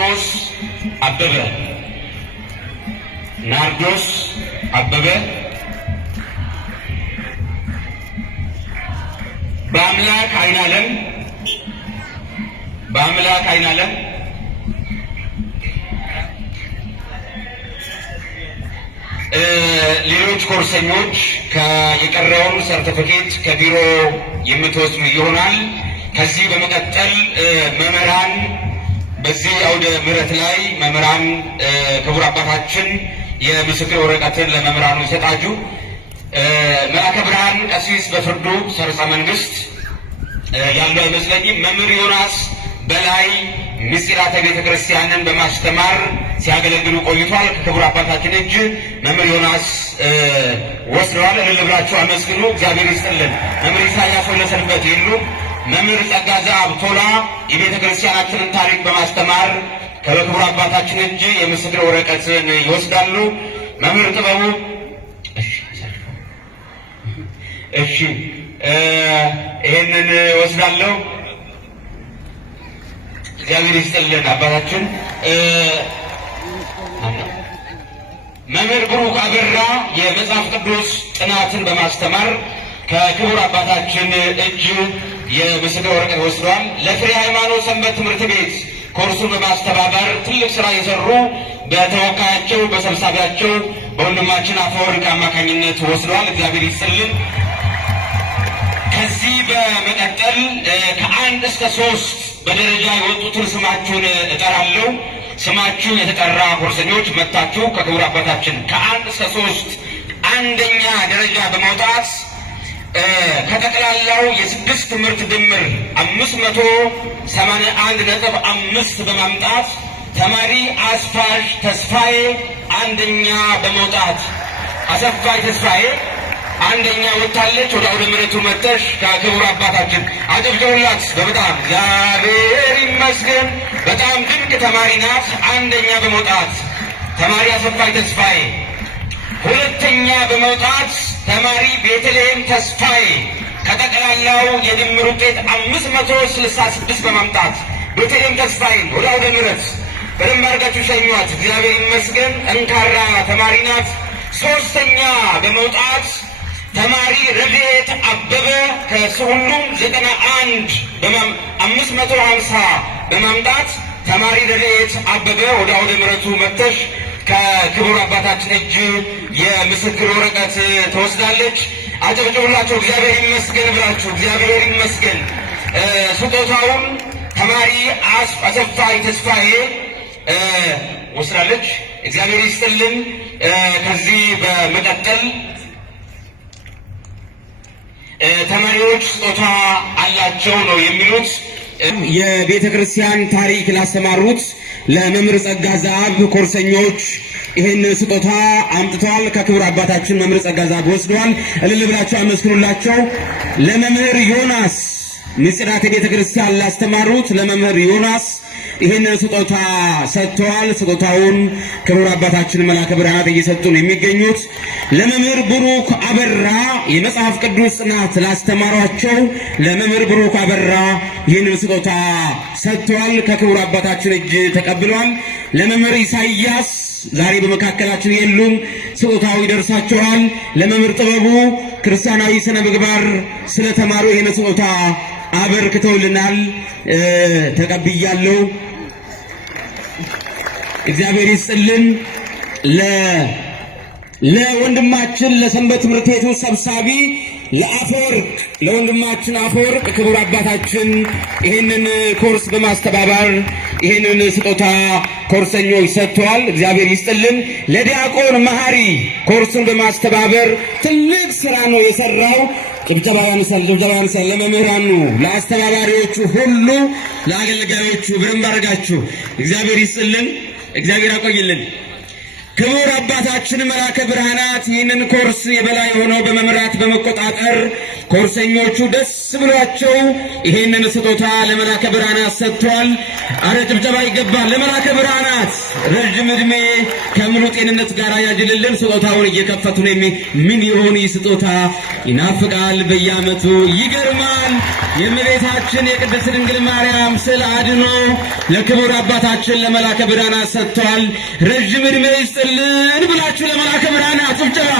ናርዶስ አበበ ናርዶስ አበበ በአምላክ አይናለም ሌሎች ኮርሰኞች የቀረውን ሰርቲፊኬት ከቢሮ የምትወስዱ ይሆናል። ከዚህ በመቀጠል መምህራን በዚህ አውደ ምሕረት ላይ መምህራን ክቡር አባታችን የምስክር ወረቀትን ለመምህራኑ ይሰጣሉ። መልአከ ብርሃን ቀሲስ በፍርዱ ሰርጸ መንግስት ያሉ አይመስለኝም። መምህር ዮናስ በላይ ምስጢራተ ቤተ ክርስቲያንን በማስተማር ሲያገለግሉ ቆይቷል። ከክቡር አባታችን እጅ መምህር ዮናስ ወስደዋል። እልል ብላችሁ አመስግኑ። እግዚአብሔር ይስጥልን። መምህር ኢሳያስ ወለሰንበት የሉ። መምህር ጸጋዛብ ቶላ የቤተ ክርስቲያናችንን ታሪክ በማስተማር ከክቡር አባታችን እጅ የምስክር ወረቀትን ይወስዳሉ። መምህር ጥበቡ እሺ ይሄንን ወስዳለሁ። እግዚአብሔር ይስጥልን አባታችን። መምህር ብሩክ አበራ የመጽሐፍ ቅዱስ ጥናትን በማስተማር ከክቡር አባታችን እጅ የምስክር ወረቀት ወስዷል። ለፍሬ ሃይማኖት ሰንበት ትምህርት ቤት ኮርሱን በማስተባበር ትልቅ ስራ የሰሩ በተወካያቸው በሰብሳቢያቸው በወንድማችን አፈወርቅ አማካኝነት ወስዷል። እግዚአብሔር ይስጥልን። ከዚህ በመቀጠል ከ1 እስከ 3 በደረጃ የወጡትን ስማችሁን እጠራለሁ። ስማችሁ የተጠራ ኮርሰኞች መጥታችሁ ከክቡር አባታችን ከ1 እስከ 3 አንደኛ ደረጃ በማውጣት ከጠቅላላው የ6 ትምህርት ድምር 581.5 በማምጣት ተማሪ አስፋሽ ተስፋዬ አንደኛ በመውጣት አሰፋይ ተስፋዬ አንደኛ ወጣለች። ወደ አውደ ምሕረቱ መጥተሽ ከክቡር አባታችን አጨብጭቡላት። በጣም እግዚአብሔር ይመስገን። በጣም ድንቅ ተማሪ ናት። አንደኛ በመውጣት ተማሪ አሰፋይ ተስፋዬ፣ ሁለተኛ በመውጣት ተማሪ ቤተልሔም ተስፋዬ ከጠቅላላው የድምር ውጤት 566 በማምጣት ቤተልሔም ተስፋዬን ወደ አውደ ምሕረት በደንብ አድርጋችሁ ሸኟት። እግዚአብሔር ይመስገን። ጠንካራ ተማሪ ናት። ሶስተኛ በመውጣት ተማሪ ረድኤት አበበ ከሁሉም 91 550 በማምጣት ተማሪ ረድኤት አበበ ወደ አውደ ምሕረቱ መጥተሽ ከክቡር አባታችን እጅ የምስክር ወረቀት ትወስዳለች። አጨብጭቡላቸው። እግዚአብሔር ይመስገን ብላችሁ እግዚአብሔር ይመስገን። ስጦታውን ተማሪ አሰፋይ ተስፋዬ ወስዳለች። እግዚአብሔር ይስጥልን። ከዚህ በመቀጠል ተማሪዎች ስጦታ አላቸው ነው የሚሉት። የቤተ ክርስቲያን ታሪክ ላስተማሩት ለመምህር ጸጋ ዘአብ ኮርሰኞች ይህን ስጦታ አምጥተዋል። ከክቡር አባታችን መምህር ጸጋ ዘአብ ወስደዋል። እልል ብላችሁ አመስግኑላቸው። ለመምህር ዮናስ ምስጢራተ ቤተ ክርስቲያን ላስተማሩት ለመምህር ዮናስ ይህንን ስጦታ ሰጥተዋል። ስጦታውን ክቡር አባታችን መልአከ ብርሃናት እየሰጡ ነው የሚገኙት። ለመምህር ብሩክ አበራ የመጽሐፍ ቅዱስ ጥናት ላስተማሯቸው ለመምህር ብሩክ አበራ ይህንን ስጦታ ሰጥተዋል። ከክቡር አባታችን እጅ ተቀብለዋል። ለመምህር ኢሳያስ ዛሬ በመካከላችን የሉም፣ ስጦታው ይደርሳቸዋል። ለመምህር ጥበቡ ክርስቲያናዊ ስነ ምግባር ስለተማሩ ይህን ስጦታ አበርክተውልናል። ተቀብያለሁ። እግዚአብሔር ይስጥልን። ለወንድማችን ለሰንበት ትምህርት ቤቱ ሰብሳቢ ለአፈወርቅ ለወንድማችን አፈወርቅ ክቡር አባታችን ይህንን ኮርስ በማስተባበር ይህንን ስጦታ ኮርሰኞች ሰጥተዋል። እግዚአብሔር ይስጥልን። ለዲያቆን መሐሪ ኮርሱን በማስተባበር ትልቅ ስራ ነው የሰራው። ጭብጨባ ያንሳል። ለመምህራኑ፣ ለአስተባባሪዎቹ ሁሉ፣ ለአገልጋዮቹ በደንብ አድርጋችሁ እግዚአብሔር ይስጥልን። እግዚአብሔር ያቆይልን። ክቡር አባታችን መልአከ ብርሃናት ይህንን ኮርስ የበላይ ሆነው በመምራት በመቆጣጠር ኮርሰኞቹ ደስ ብሏቸው ይሄንን ስጦታ ለመላከ ብርሃናት ሰጥቷል። አረ ጭብጨባ ይገባል ለመላከ ብርሃናት። ረጅም ዕድሜ ከሙሉ ጤንነት ጋር ያጅልልን። ስጦታውን እየከፈቱ ነው። ምን ይሆን ይህ ስጦታ? ይናፍቃል። በየዓመቱ ይገርማል። የእመቤታችን የቅድስት ድንግል ማርያም ስዕል አድኖ ለክቡር አባታችን ለመላከ ብርሃናት ሰጥቷል። ረጅም ዕድሜ ይስጥልን ብላችሁ ለመላከ ብርሃናት ጭብጨባ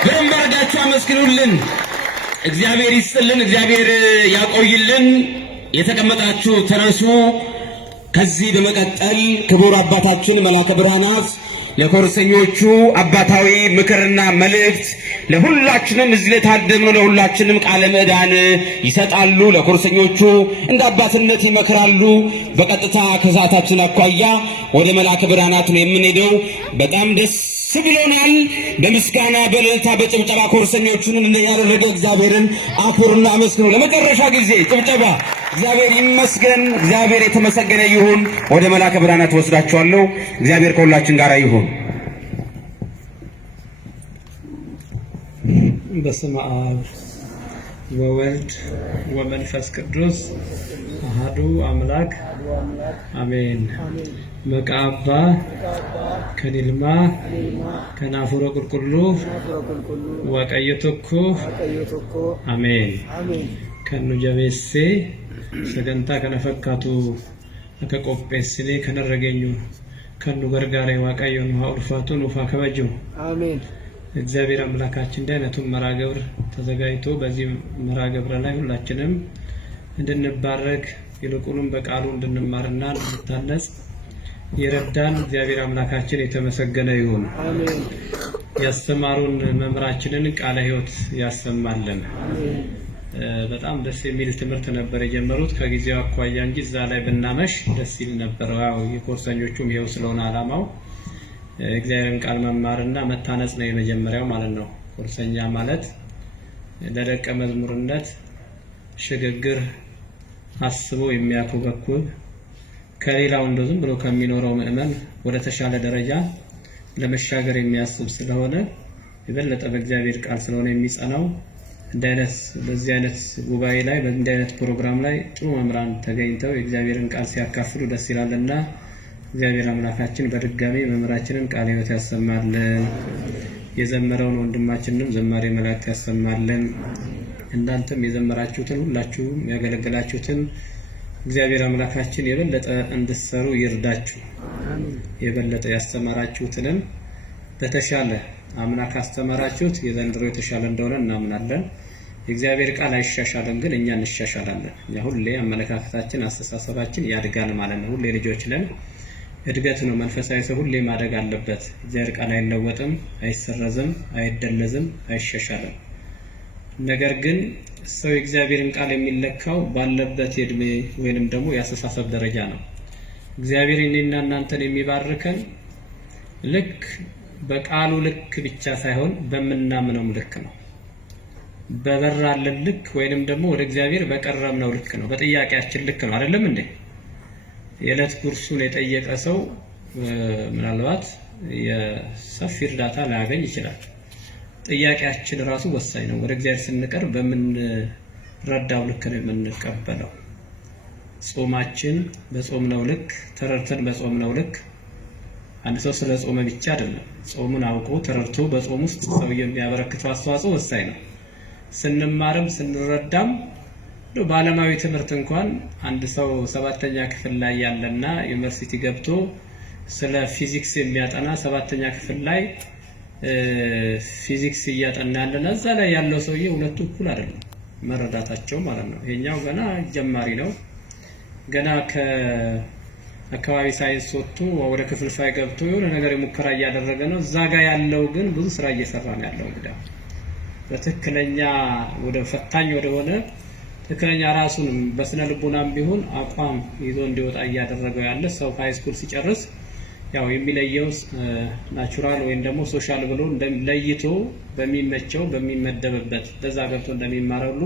በደንብ አድርጋችሁ አመስግኑልን። እግዚአብሔር ይስጥልን፣ እግዚአብሔር ያቆይልን። የተቀመጣችሁ ተነሱ። ከዚህ በመቀጠል ክቡር አባታችን መላከ ብርሃናት ለኮርሰኞቹ አባታዊ ምክርና መልእክት ለሁላችንም እዚህ ለታደምነው ለሁላችንም ቃለ ምዕዳን ይሰጣሉ። ለኮርሰኞቹ እንደ አባትነት ይመክራሉ። በቀጥታ ከሰዓታችን አኳያ ወደ መላከ ብርሃናት ነው የምንሄደው። በጣም ደስ ብሎናል። በምስጋና በእልልታ በጭብጨባ ኮርሰኞቹን እንደያደረገ እግዚአብሔርን አክብሩና አመስግኑ። ለመጨረሻ ጊዜ ጭብጨባ። እግዚአብሔር ይመስገን። እግዚአብሔር የተመሰገነ ይሁን። ወደ መላከ ብርሃናት ወስዳችኋለሁ። እግዚአብሔር ከሁላችን ጋር ይሁን። በስመ አብ ወወልድ ወመንፈስ ቅዱስ አሐዱ አምላክ አሜን። መቃባ ከኒልማ ከናፉረ ቁልቁሉ ወቀየቶኮ አሜን። ከኑ ጀቤሴ ሰገንታ ከነፈካቱ ከቆጴስኔ ከነረገኙ ከኑ ገርጋሬ ዋቀየኑ ኡልፋቱ ኑፋ ከበጁ አሜን። እግዚአብሔር አምላካችን እንዲህ አይነቱን መርሐ ግብር ተዘጋጅቶ በዚህ መርሐ ግብር ላይ ሁላችንም እንድንባረክ ይልቁንም በቃሉ እንድንማርና እንድንታነጽ የረዳን እግዚአብሔር አምላካችን የተመሰገነ ይሁን። አሜን። ያስተማሩን መምህራችንን ቃለ ሕይወት ያሰማልን። በጣም ደስ የሚል ትምህርት ነበር የጀመሩት። ከጊዜው አኳያ እንጂ እዛ ላይ ብናመሽ ደስ ይል ነበር። ያው የኮርሰኞቹም ይሄው ስለሆነ ዓላማው እግዚአብሔርን ቃል መማርና መታነጽ ነው የመጀመሪያው ማለት ነው። ኮርሰኛ ማለት ለደቀ መዝሙርነት ሽግግር አስቦ የሚያኮበኩብ ከሌላው እንደው ዝም ብሎ ከሚኖረው ምእመን ወደ ተሻለ ደረጃ ለመሻገር የሚያስብ ስለሆነ የበለጠ በእግዚአብሔር ቃል ስለሆነ የሚጸናው በዚህ አይነት ጉባኤ ላይ በእንዲህ አይነት ፕሮግራም ላይ ጥሩ መምህራን ተገኝተው የእግዚአብሔርን ቃል ሲያካፍሉ ደስ ይላልና እግዚአብሔር አምላካችን በድጋሚ መምህራችንን ቃለ ሕይወት ያሰማልን። የዘመረውን ወንድማችንንም ዘማሬ መላእክት ያሰማልን። እናንተም የዘመራችሁትን ሁላችሁም ያገለገላችሁትን እግዚአብሔር አምላካችን የበለጠ እንድትሰሩ ይርዳችሁ። የበለጠ ያስተማራችሁትንም በተሻለ አምና ካስተማራችሁት የዘንድሮ የተሻለ እንደሆነ እናምናለን። የእግዚአብሔር ቃል አይሻሻልም፣ ግን እኛ እንሻሻላለን። ሁሌ አመለካከታችን አስተሳሰባችን ያድጋል ማለት ነው። ሁሌ ልጆች ነን። እድገት ነው። መንፈሳዊ ሰው ሁሌ ማደግ አለበት። እግዚአብሔር ቃል አይለወጥም፣ አይሰረዝም፣ አይደለዝም፣ አይሻሻልም። ነገር ግን ሰው የእግዚአብሔርን ቃል የሚለካው ባለበት የእድሜ ወይንም ደግሞ የአስተሳሰብ ደረጃ ነው። እግዚአብሔር እኔና እናንተን የሚባርከን ልክ በቃሉ ልክ ብቻ ሳይሆን በመናምነውም ልክ ነው። በበራልን ልክ ወይንም ደግሞ ወደ እግዚአብሔር በቀረብነው ልክ ነው። በጥያቄያችን ልክ ነው። አይደለም እንዴ? የዕለት ጉርሱን የጠየቀ ሰው ምናልባት የሰፊ እርዳታ ላያገኝ ይችላል። ጥያቄያችን ራሱ ወሳኝ ነው። ወደ እግዚአብሔር ስንቀርብ በምንረዳው ልክ ነው የምንቀበለው። ጾማችን በጾምነው ልክ ተረድተን በጾምነው ልክ አንድ ሰው ስለ ጾመ ብቻ አይደለም፣ ጾሙን አውቆ ተረድቶ በጾም ውስጥ ሰው የሚያበረክተው አስተዋጽኦ ወሳኝ ነው። ስንማርም ስንረዳም በዓለማዊ ትምህርት እንኳን አንድ ሰው 7ኛ ክፍል ላይ ያለና ዩኒቨርሲቲ ገብቶ ስለ ፊዚክስ የሚያጠና 7ኛ ክፍል ላይ ፊዚክስ እያጠና ያለና እዛ ላይ ያለው ሰውዬ ሁለቱ እኩል አይደለም መረዳታቸው ማለት ነው። ይሄኛው ገና ጀማሪ ነው። ገና ከአካባቢ ሳይንስ ወጥቶ ወደ ክፍል ፋይ ገብቶ የሆነ ነገር ሙከራ እያደረገ ነው። እዛ ጋር ያለው ግን ብዙ ስራ እየሰራ ነው ያለው። እንግዲህ በትክክለኛ ወደ ፈታኝ ወደ ሆነ ትክክለኛ ራሱን በስነ ልቦናም ቢሆን አቋም ይዞ እንዲወጣ እያደረገው ያለ ሰው ሃይ ስኩል ሲጨርስ ያው የሚለየው ናቹራል ወይም ደግሞ ሶሻል ብሎ ለይቶ በሚመቸው በሚመደብበት በዛ ገብቶ እንደሚማረው ሁሉ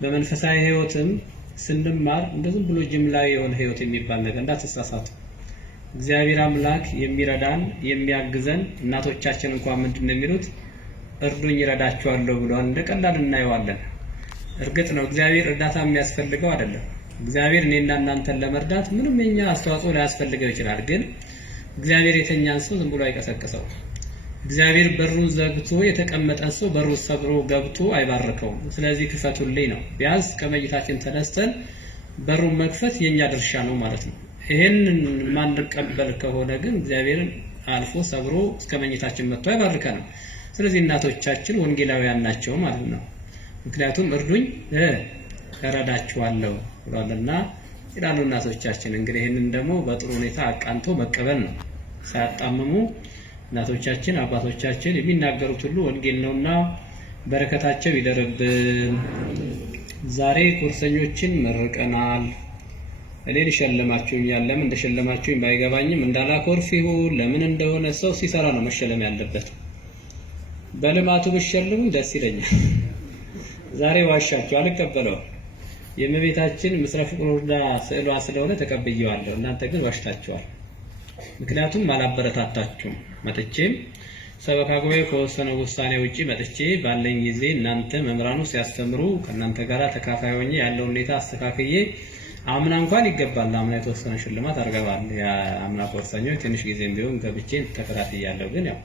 በመንፈሳዊ ህይወትም ስንማር እንደዚህ ብሎ ጅምላዊ የሆነ ህይወት የሚባል ነገር እንዳትሳሳቱ። እግዚአብሔር አምላክ የሚረዳን የሚያግዘን እናቶቻችን እንኳን ምንድነው የሚሉት እርዱኝ ይረዳችኋለሁ ብለዋል። እንደቀላል እናየዋለን። እርግጥ ነው እግዚአብሔር እርዳታ የሚያስፈልገው አይደለም። እግዚአብሔር እኔና እናንተን ለመርዳት ምንም የኛ አስተዋጽኦ ላያስፈልገው ይችላል። ግን እግዚአብሔር የተኛን ሰው ዝም ብሎ አይቀሰቅሰው። እግዚአብሔር በሩን ዘግቶ የተቀመጠን ሰው በሩ ሰብሮ ገብቶ አይባርከውም። ስለዚህ ክፈቱልኝ ነው። ቢያንስ ከመኝታችን ተነስተን በሩን መክፈት የኛ ድርሻ ነው ማለት ነው። ይሄንን ማንቀበል ከሆነ ግን እግዚአብሔርን አልፎ ሰብሮ እስከ መኝታችን መጥቶ አይባርከንም። ስለዚህ እናቶቻችን ወንጌላውያን ናቸው ማለት ነው። ምክንያቱም እርዱኝ እረዳችኋለሁ ብሏልና ይላሉ እናቶቻችን። እንግዲህ ይሄንን ደግሞ በጥሩ ሁኔታ አቃንቶ መቀበል ነው። ሳያጣምሙ እናቶቻችን አባቶቻችን የሚናገሩት ሁሉ ወንጌል ነውና በረከታቸው ይደርብን። ዛሬ ኮርሰኞችን መርቀናል። እኔን ሸለማችሁኛል። ለምን እንደሸለማችሁኝ ባይገባኝም እንዳላኮርፍ ይሁን ለምን እንደሆነ ሰው ሲሰራ ነው መሸለም ያለበት። በልማቱ ብትሸልሙኝ ደስ ይለኛል። ዛሬ ዋሻችሁ አልቀበለውም። የእመቤታችን ምስለ ፍቁር ወልዳ ስዕሏ ስለሆነ ተቀብየዋለሁ። እናንተ ግን ዋሽታችኋል። ምክንያቱም አላበረታታችሁም። መጥቼም ሰበካ ጉባኤ ከወሰነው ውሳኔ ውጪ መጥቼ ባለኝ ጊዜ እናንተ መምህራኑ ሲያስተምሩ ከእናንተ ጋር ተካፋይ ሆኜ ያለው ሁኔታ አስተካክዬ አምና እንኳን ይገባል አምና የተወሰነ ሽልማት አርገባል። የአምና ኮርሰኞች ትንሽ ጊዜም ቢሆን ገብቼ ተከታትያለሁ። ግን ያው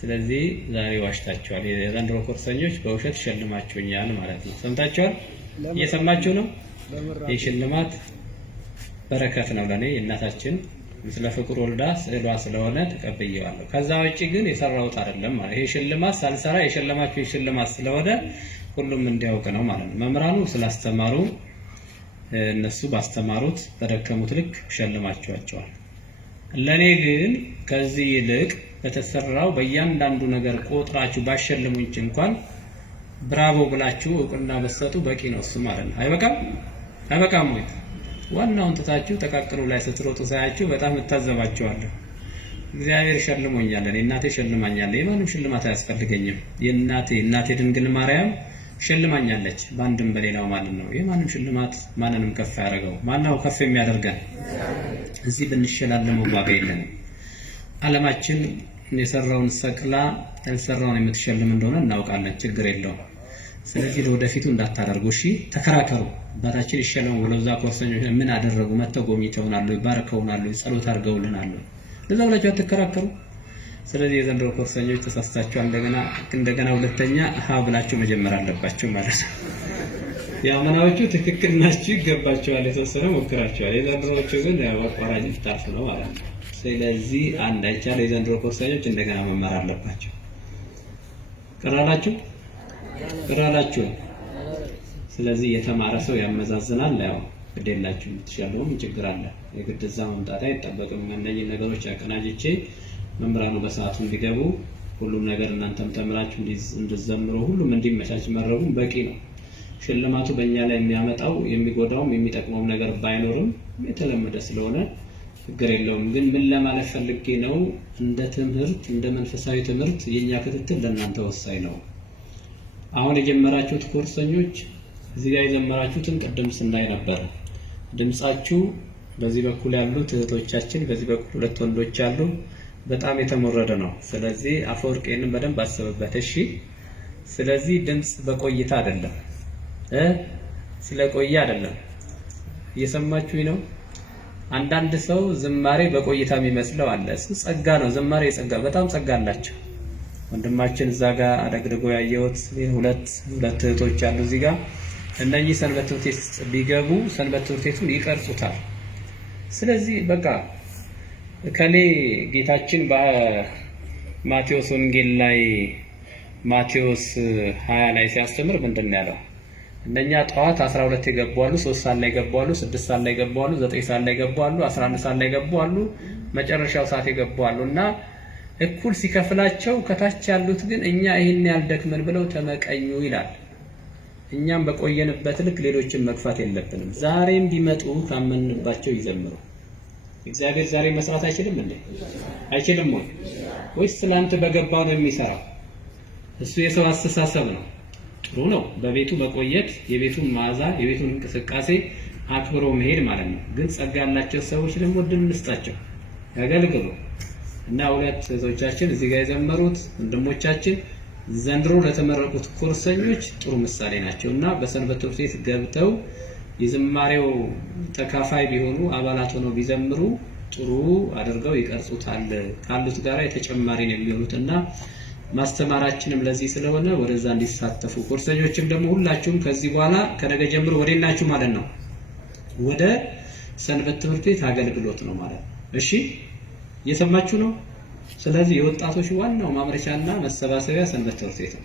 ስለዚህ ዛሬ ዋሽታችኋል። የዘንድሮ ኮርሰኞች በውሸት ሸልማችሁኛል ማለት ነው። ሰምታችኋል? እየሰማችሁ ነው? ይህ ሽልማት በረከት ነው ለኔ የእናታችን ምስለ ፍቁር ወልዳ ስዕሏ ስለሆነ ተቀብየዋለሁ። ከዛ ውጪ ግን የሰራሁት አይደለም ማለት ይሄ ሽልማት ሳልሰራ የሸለማችሁ ሽልማት ስለሆነ ሁሉም እንዲያውቅ ነው ማለት ነው። መምህራኑ ስላስተማሩ እነሱ ባስተማሩት በደከሙት ልክ ሸልማችኋቸዋል። ለኔ ግን ከዚህ ይልቅ በተሰራው በእያንዳንዱ ነገር ቆጥራችሁ ባሸልሙኝ እንኳን ብራቮ ብላችሁ እውቅና በሰጡ በቂ ነው እሱ ማለት ነው። አይበቃም ወይ? ዋናውን ትታችሁ ተቃቅሩ ላይ ስትሮጡ ሳያችሁ በጣም እታዘባችኋለሁ። እግዚአብሔር ሸልሞኛል፣ እናቴ ሸልማኛለች። የማንም ሽልማት አያስፈልገኝም። እናቴ ድንግል ማርያም ሸልማኛለች በአንድም በሌላው ማለት ነው። የማንም ሽልማት ማንንም ከፍ ያደርገው ማናው ከፍ የሚያደርገን? እዚህ ብንሸላለመው ዋጋ የለንም። ዓለማችን የሰራውን ሰቅላ ያልሰራውን የምትሸልም እንደሆነ እናውቃለን። ችግር የለውም። ስለዚህ ለወደፊቱ እንዳታደርጉ እሺ። ተከራከሩ። አባታችን ይሸለሙ ብለው እዛ ኮርሰኞች ምን አደረጉ? መተው ጎብኝተውናል፣ ባርከውናል፣ ጸሎት አድርገውልናል። ለዛ ብላችሁ አትከራከሩ። ስለዚህ የዘንድሮ ኮርሰኞች ተሳስታችኋል። እንደገና ሁለተኛ ብላችሁ መጀመር አለባችሁ ማለት ነው። የአምናዎቹ ትክክል ናችሁ፣ ይገባችኋል፣ የተወሰነ ሞክራችኋል። የዘንድሮዎቹ ግን አቋራጭ ፍታፍ ነው ማለት ነው። ስለዚህ አንድ አይቻል የዘንድሮ ኮርሰኞች እንደገና መማር አለባቸው። ቀራላችሁ። ስለዚህ የተማረ ሰው ያመዛዝናል። ያው ግዴላችሁ የምትሻለው ምን ችግር አለ? የግድ እዛ መምጣት አይጠበቅም። እነዚህ ነገሮች አቀናጅቼ መምህራኑ በሰዓቱ እንዲገቡ ሁሉም ነገር እናንተም ተምራችሁ እንድዘምሩ ሁሉም እንዲመቻች መረቡም በቂ ነው። ሽልማቱ በእኛ ላይ የሚያመጣው የሚጎዳውም የሚጠቅመውም ነገር ባይኖርም የተለመደ ስለሆነ ችግር የለውም። ግን ምን ለማለት ፈልጌ ነው፣ እንደ ትምህርት እንደ መንፈሳዊ ትምህርት የኛ ክትትል ለእናንተ ወሳኝ ነው። አሁን የጀመራችሁት ኮርሰኞች እዚህ ጋር የጀመራችሁትን ቅድም ስናይ ነበር። ድምጻችሁ በዚህ በኩል ያሉት እህቶቻችን በዚህ በኩል ሁለት ወንዶች አሉ፣ በጣም የተሞረደ ነው። ስለዚህ አፈወርቄንም በደንብ አስበበት እሺ። ስለዚህ ድምጽ በቆይታ አይደለም ስለቆየ አይደለም። እየሰማችሁኝ ነው? አንዳንድ ሰው ዝማሬ በቆይታ የሚመስለው አለ። እሱ ጸጋ ነው። ዝማሬ ጸጋ፣ በጣም ጸጋ አላቸው። ወንድማችን እዛ ጋር አደግድጎ ያየሁት ሁለት እህቶች አሉ እዚህ ጋር። እነኚህ ሰንበት ትምህርት ቤት ቢገቡ ሰንበት ትምህርት ቤቱን ይቀርጹታል። ስለዚህ በቃ ከሌ ጌታችን በማቴዎስ ወንጌል ላይ ማቴዎስ 20 ላይ ሲያስተምር ምንድን ነው ያለው? እነኛ ጠዋት 12 የገቡ አሉ፣ 3 ሰዓት ላይ ገቡ አሉ፣ 6 ሰዓት ላይ ገቡ አሉ፣ 9 ሰዓት ላይ ገቡ አሉ፣ 11 ሰዓት ላይ ገቡ አሉ፣ መጨረሻው ሰዓት የገቡ አሉና እኩል ሲከፍላቸው ከታች ያሉት ግን እኛ ይሄን ያልደክመን ብለው ተመቀኙ ይላል። እኛም በቆየንበት ልክ ሌሎችን መግፋት የለብንም። ዛሬም ቢመጡ ካመንባቸው ይዘምሩ። እግዚአብሔር ዛሬ መስራት አይችልም እንዴ? አይችልም ወይስ ትናንት በገባው ነው የሚሰራው? እሱ የሰው አስተሳሰብ ነው። ጥሩ ነው በቤቱ መቆየት፣ የቤቱን መዓዛ፣ የቤቱን እንቅስቃሴ አክብሮ መሄድ ማለት ነው። ግን ጸጋ ያላቸው ሰዎች ደግሞ እድል እንስጣቸው፣ ያገልግሉ። እና ሁለት እህቶቻችን እዚህ ጋር የዘመሩት ወንድሞቻችን ዘንድሮ ለተመረቁት ኮርሰኞች ጥሩ ምሳሌ ናቸውና በሰንበት ትምህርት ቤት ገብተው የዝማሬው ተካፋይ ቢሆኑ አባላት ሆነው ቢዘምሩ ጥሩ አድርገው ይቀርጹታል። ካሉት ጋራ የተጨማሪ ነው የሚሆኑትና ማስተማራችንም ለዚህ ስለሆነ ወደዛ እንዲሳተፉ ኮርሰኞችም ደግሞ ሁላችሁም ከዚህ በኋላ ከነገ ጀምሮ ወዴናችሁ ማለት ነው ወደ ሰንበት ትምህርት ቤት አገልግሎት ነው ማለት ነው። እሺ እየሰማችሁ ነው። ስለዚህ የወጣቶች ዋናው ማምረቻና መሰባሰቢያ ሰንበት ትምህርት ቤት ነው።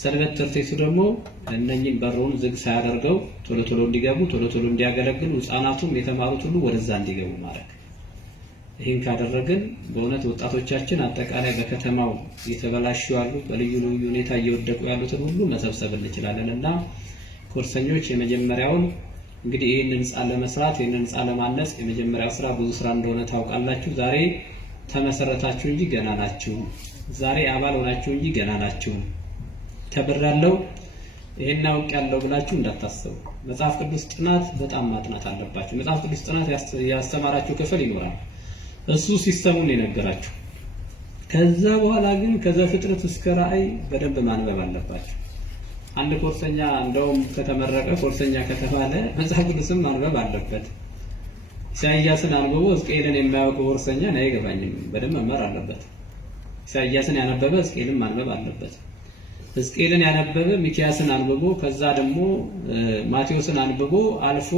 ሰንበት ትምህርት ቤቱ ደግሞ እነኚህን በሩን ዝግ ሳያደርገው ቶሎ ቶሎ እንዲገቡ ቶሎ ቶሎ እንዲያገለግሉ ህፃናቱም የተማሩት ሁሉ ወደዛ እንዲገቡ ማለት። ይህን ካደረግን በእውነት ወጣቶቻችን አጠቃላይ በከተማው የተበላሹ ያሉ በልዩ ልዩ ሁኔታ እየወደቁ ያሉትን ሁሉ መሰብሰብ እንችላለን እና ኮርሰኞች የመጀመሪያውን እንግዲህ ይህን ህንፃ ለመስራት ይህን ህንፃ ለማነጽ የመጀመሪያው ስራ ብዙ ስራ እንደሆነ ታውቃላችሁ። ዛሬ ተመሰረታችሁ እንጂ ገና ናችሁ። ዛሬ አባል ሆናችሁ እንጂ ገና ናችሁ። ተብራለው ይሄን አውቅ ያለው ብላችሁ እንዳታስቡ። መጽሐፍ ቅዱስ ጥናት በጣም ማጥናት አለባችሁ። መጽሐፍ ቅዱስ ጥናት ያስተማራችሁ ክፍል ይኖራል። እሱ ሲስተሙን የነገራችሁ። ከዛ በኋላ ግን ከዘፍጥረት እስከ ራእይ በደንብ ማንበብ አለባችሁ። አንድ ኮርሰኛ እንደውም ከተመረቀ ኮርሰኛ ከተባለ መጽሐፍ ቅዱስም ማንበብ አለበት። ኢሳይያስን አንብቦ ሕዝቅኤልን የማያውቅ ኮርሰኛ ነው አይገባኝም። በደንብ መማር አለበት። ኢሳይያስን ያነበበ ሕዝቅኤልን ማንበብ አለበት። ሕዝቅኤልን ያነበበ ሚክያስን አንብቦ ከዛ ደግሞ ማቴዎስን አንብቦ አልፎ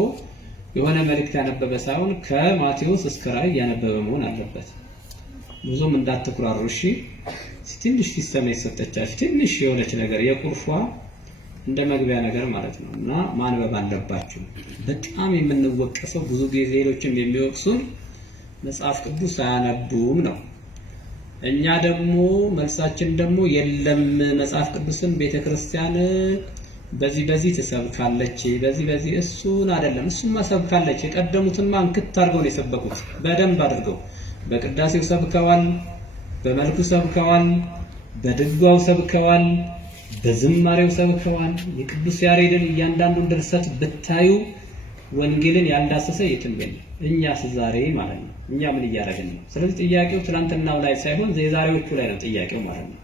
የሆነ መልእክት ያነበበ ሳይሆን ከማቴዎስ እስከ ራእይ ያነበበ መሆን አለበት። ብዙም እንዳትኩራሩ እሺ። ትንሽ ሲስተም የተሰጠቻችሁ ትንሽ የሆነች ነገር የቁርፏ እንደ መግቢያ ነገር ማለት ነው እና ማንበብ አለባችሁ። በጣም የምንወቀሰው ብዙ ጊዜ ሌሎችም የሚወቅሱን መጽሐፍ ቅዱስ አያነቡም ነው። እኛ ደግሞ መልሳችን ደግሞ የለም መጽሐፍ ቅዱስን ቤተክርስቲያን በዚህ ትሰብካለች በዚህ እሱን አይደለም። እሱማ ሰብካለች። የቀደሙትማ እንክት አድርገው ነው የሰበኩት። በደንብ አድርገው በቅዳሴው ሰብከዋል፣ በመልኩ ሰብከዋል፣ በድጓው ሰብከዋል፣ በዝማሬው ሰብከዋል። የቅዱስ ያሬድን እያንዳንዱን ድርሰት ብታዩ ወንጌልን ያልዳሰሰ የትም የለም። እኛስ ዛሬ ማለት ነው እኛ ምን እያደረግን ነው? ስለዚህ ጥያቄው ትናንትናው ላይ ሳይሆን የዛሬዎቹ ላይ ነው ጥያቄው ማለት ነው።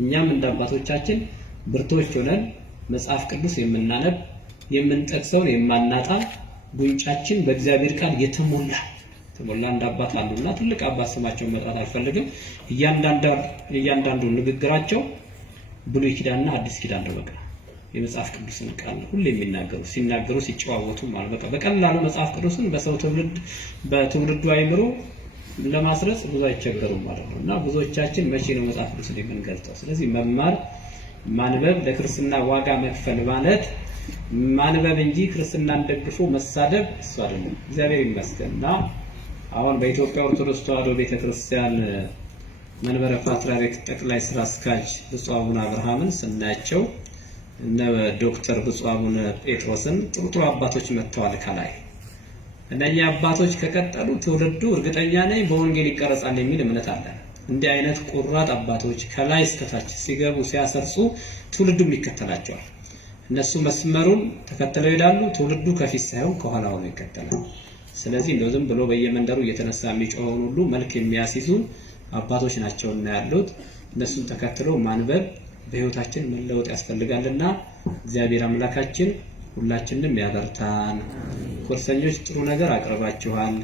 እኛም እንደ አባቶቻችን ብርቶች ሆነን መጽሐፍ ቅዱስ የምናነብ የምንጠቅሰውን የማናጣ ጉንጫችን በእግዚአብሔር ቃል የተሞላ እንደ አባት አሉና ትልቅ አባት ስማቸውን መጥራት አልፈልግም። እያንዳንዱ ንግግራቸው ብሉይ ኪዳንና አዲስ ኪዳን ነው። በቃ የመጽሐፍ ቅዱስን ቃል ሁሉ ሲናገሩ ሲጨዋወቱ ማለት በቃ በቀላሉ መጽሐፍ ቅዱስን በትውልዱ አይምሮ ለማስረጽ ብዙ አይቸገሩም ማለት ነው። እና ብዙዎቻችን መቼ ነው መጽሐፍ ቅዱስን የምንገልጠው? ስለዚህ መማር ማንበብ ለክርስትና ዋጋ መክፈል ማለት ማንበብ እንጂ ክርስትናን ደግፎ መሳደብ እሱ አይደለም። እግዚአብሔር ይመስገንና አሁን በኢትዮጵያ ኦርቶዶክስ ተዋሕዶ ቤተክርስቲያን መንበረ ፓትርያርክ ጠቅላይ ስራ አስኪያጅ ብፁዕ አቡነ አብርሃምን ስናያቸው እነ ዶክተር ብፁዕ አቡነ ጴጥሮስን ጥሩ አባቶች መጥተዋል ከላይ። እነኚህ አባቶች ከቀጠሉ ትውልዱ እርግጠኛ ነኝ በወንጌል ይቀረጻል የሚል እምነት አለ። እንዲህ አይነት ቁራጥ አባቶች ከላይ እስከታች ሲገቡ ሲያሰርጹ ትውልዱም ይከተላቸዋል። እነሱ መስመሩን ተከትለው ይሄዳሉ። ትውልዱ ከፊት ሳይሆን ከኋላ ሆኖ ይከተላል። ስለዚህ እንደው ዝም ብሎ በየመንደሩ እየተነሳ የሚጮኸውን ሁሉ መልክ የሚያስይዙ አባቶች ናቸውና ያሉት እነሱን ተከትሎ ማንበብ በህይወታችን መለወጥ ያስፈልጋልና እግዚአብሔር አምላካችን ሁላችንንም ያበርታን። ኮርሰኞች ጥሩ ነገር አቅርባችኋል።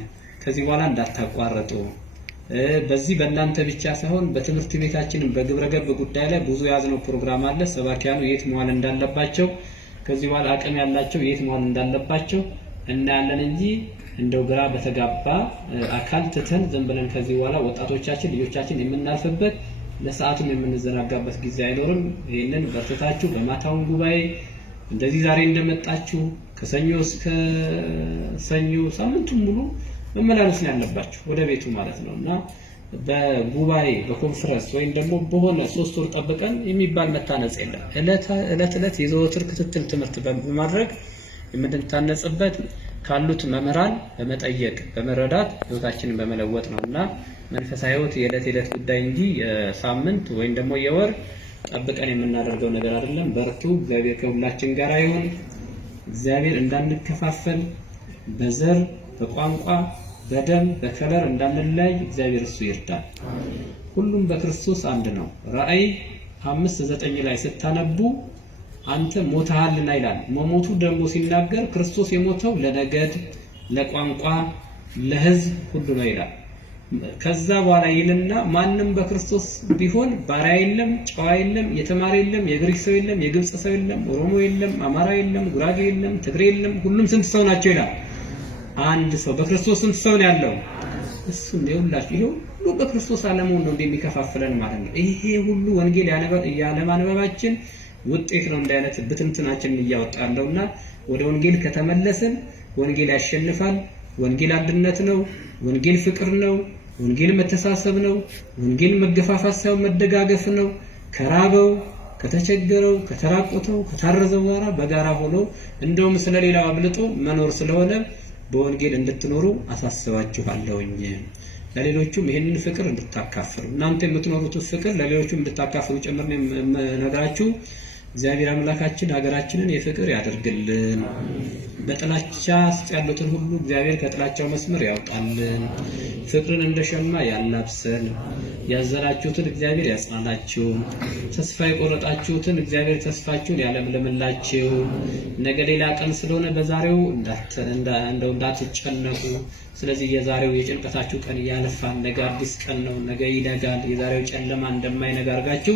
ከዚህ በኋላ እንዳታቋርጡ። በዚህ በእናንተ ብቻ ሳይሆን በትምህርት ቤታችንም በግብረገብ ጉዳይ ላይ ብዙ ያዝነው ፕሮግራም አለ። ሰባኪያኑ የት መዋል እንዳለባቸው ከዚህ በኋላ አቅም ያላቸው የት መዋል እንዳለባቸው እናያለን እንጂ እንደው ግራ በተጋባ አካል ትተን ዝም ብለን ከዚህ በኋላ ወጣቶቻችን ልጆቻችን የምናልፍበት ለሰዓቱም የምንዘናጋበት ጊዜ አይኖርም። ይሄንን በርትታችሁ በማታውን ጉባኤ እንደዚህ ዛሬ እንደመጣችሁ ከሰኞ እስከ ሰኞ ሳምንቱን ሙሉ መመላለስ ነው ያለባችሁ ወደ ቤቱ ማለት ነውና በጉባኤ በኮንፈረንስ ወይም ደግሞ በሆነ 3 ወር ጠብቀን የሚባል መታነጽ የለም። እለት የዘወትር ክትትል ትምህርት በማድረግ የምንታነጽበት ካሉት መምህራን በመጠየቅ በመረዳት ህይወታችንን በመለወጥ ነውና መንፈሳዊ ህይወት የዕለት ጉዳይ እንጂ የሳምንት ወይም ደግሞ የወር ጠብቀን የምናደርገው ነገር አይደለም። በርቱ። እግዚአብሔር ከሁላችን ጋር ይሁን። እግዚአብሔር እንዳንከፋፈል በዘር በቋንቋ በደም በከለር እንዳንለያይ እግዚአብሔር እሱ ይርዳል። ሁሉም በክርስቶስ አንድ ነው። ራእይ 5:9 ላይ ስታነቡ አንተ ሞተሃልና ይላል። መሞቱ ደግሞ ሲናገር ክርስቶስ የሞተው ለነገድ፣ ለቋንቋ፣ ለሕዝብ ሁሉ ነው ይላል። ከዛ በኋላ ይልና ማንም በክርስቶስ ቢሆን ባሪያ የለም፣ ጨዋ የለም፣ የተማረ የለም፣ የግሪክ ሰው የለም፣ የግብጽ ሰው የለም፣ ኦሮሞ የለም፣ አማራ የለም፣ ጉራጌ የለም፣ ትግሬ የለም፣ ሁሉም ስንት ሰው ናቸው ይላል። አንድ ሰው በክርስቶስ ስንት ሰው ነው ያለው? እሱ ነው ይውላችሁ። ይሄ ሁሉ በክርስቶስ ዓለሙን ነው እንደሚከፋፍለን ማለት ነው። ይሄ ሁሉ ወንጌል ያለማንበባችን ውጤት ነው እንደ አይነት ብትንትናችንን እያወጣለውና ወደ ወንጌል ከተመለስን ወንጌል ያሸንፋል። ወንጌል አንድነት ነው። ወንጌል ፍቅር ነው። ወንጌል መተሳሰብ ነው። ወንጌል መገፋፋት ሳይሆን መደጋገፍ ነው። ከራበው፣ ከተቸገረው፣ ከተራቆተው፣ ከታረዘው ጋራ በጋራ ሆኖ እንደውም ስለሌላው አብልጦ መኖር ስለሆነ በወንጌል እንድትኖሩ አሳስባችኋለሁኝ። ለሌሎቹም ይሄንን ፍቅር እንድታካፍሉ እናንተ የምትኖሩት ፍቅር ለሌሎቹም እንድታካፍሉ ጭምር ነው የምነግራችሁ። እግዚአብሔር አምላካችን ሀገራችንን የፍቅር ያደርግልን። በጥላቻ ውስጥ ያሉትን ሁሉ እግዚአብሔር ከጥላቻው መስመር ያውጣልን። ፍቅርን እንደሸማ ያላብሰን። ያዘናችሁትን እግዚአብሔር ያጽናናችሁ። ተስፋ የቆረጣችሁትን እግዚአብሔር ተስፋችሁን ያለምልምላችሁ። ነገ ሌላ ቀን ስለሆነ በዛሬው እንዳትጨነቁ። ስለዚህ የዛሬው የጭንቀታችሁ ቀን ያልፋል። ነገ አዲስ ቀን ነው። ነገ ይነጋል። የዛሬው ጨለማ እንደማይነጋ አድርጋችሁ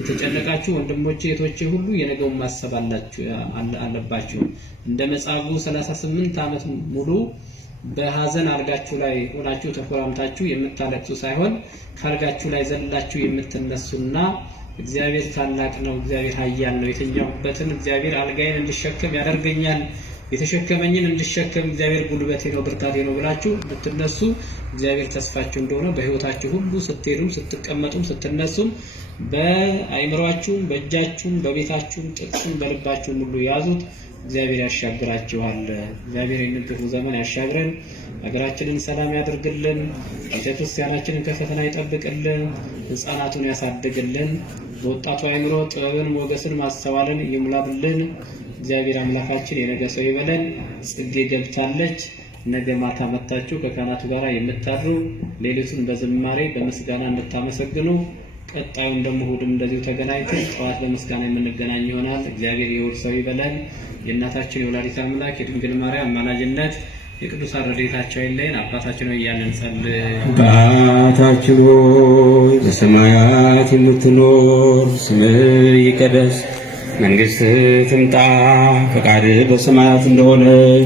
የተጨነቃችሁ ወንድሞቼ እህቶቼ ሁሉ የነገውን ማሰብ አለባችሁ። እንደ መጻጉዕ 38 ዓመት ሙሉ በሐዘን አልጋችሁ ላይ ሆናችሁ ተኮራምታችሁ የምታለቅሱ ሳይሆን ካልጋችሁ ላይ ዘላችሁ የምትነሱና እግዚአብሔር ታላቅ ነው፣ እግዚአብሔር ኃያል ነው፣ የተኛሁበትን እግዚአብሔር አልጋዬን እንድሸከም ያደርገኛል፣ የተሸከመኝን እንድሸከም እግዚአብሔር ጉልበቴ ነው፣ ብርታቴ ነው ብላችሁ ብትነሱ እግዚአብሔር ተስፋችሁ እንደሆነ በህይወታችሁ ሁሉ ስትሄዱም ስትቀመጡም ስትነሱም በአይምሮአችሁም በእጃችሁም በቤታችሁም ጥቅሱም በልባችሁም ሁሉ ያዙት። እግዚአብሔር ያሻግራችኋል። እግዚአብሔር ይህንን ክፉ ዘመን ያሻግረን፣ ሀገራችንን ሰላም ያድርግልን፣ ቤተክርስቲያናችንን ከፈተና ይጠብቅልን፣ ሕፃናቱን ያሳድግልን፣ በወጣቱ አይምሮ ጥበብን፣ ሞገስን፣ ማስተዋልን ይሙላብልን። እግዚአብሔር አምላካችን የነገ ሰው ይበለን። ጽጌ ገብታለች። ነገ ማታ መጣችሁ ከካህናቱ ጋር የምታድሩ ሌሊቱን በዝማሬ በምስጋና እንድታመሰግኑ ቀጣዩን ደግሞ እሑድም እንደዚሁ ተገናኝተን ጠዋት በምስጋና የምንገናኝ ይሆናል። እግዚአብሔር የእሑድ ሰው ይበለን። የእናታችን የወላዲተ አምላክ የድንግል ማርያም አማላጅነት የቅዱሳን ረድኤታቸው አይለየን። አባታችን ሆይ እያልን እንጸልይ። አባታችን ሆይ በሰማያት የምትኖር ስምህ ይቀደስ፣ መንግሥትህ ትምጣ፣ ፈቃድህ በሰማያት እንደሆነ